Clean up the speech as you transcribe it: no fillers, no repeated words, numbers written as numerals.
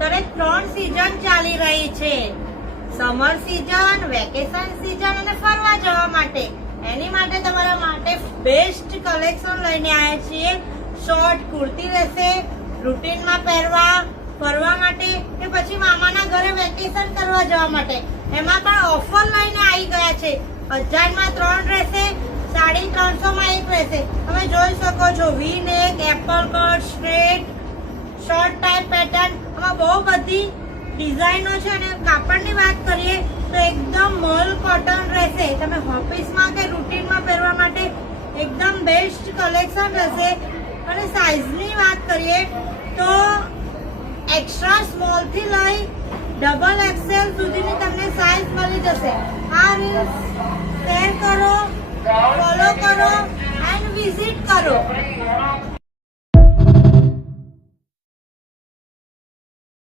ત્યારે 3 સીઝન ચાલી રહી છે, સમર સીઝન, વેકેશન સીઝન અને ફરવા જવા માટે. એની માટે તમારા માટે બેસ્ટ કલેક્શન લઈને આવ્યા છીએ. શોર્ટ કુર્તી રહેશે, રૂટીનમાં પહેરવા, ફરવા માટે કે પછી મામાના ઘરે વેકેશન કરવા જવા માટે. એમાં પણ ઓફર લઈને આવી ગયા છે. 1000 માં 3 રહેશે, 350 માં 1 રહેશે. તમે જોઈ શકો છો, વી નેક, Apple cut, straight, short type pattern. આમાં બહુ બધી ડિઝાઇનો છે. અને કાપડની વાત કરીએ તો એકદમ મલ કોટન રહેશે. તમે ઓફિસમાં કે રૂટીનમાં પહેરવા માટે એકદમ બેસ્ટ કલેક્શન રહેશે. અને સાઇઝની વાત કરીએ તો એક્સ્ટ્રા સ્મોલ થી લઈ ડબલ એક્સેલ સુધીની તમને સાઇઝ મળી જશે. આ રીલ્સ શેર કરો, ફોલો કરો એન્ડ વિઝિટ કરો.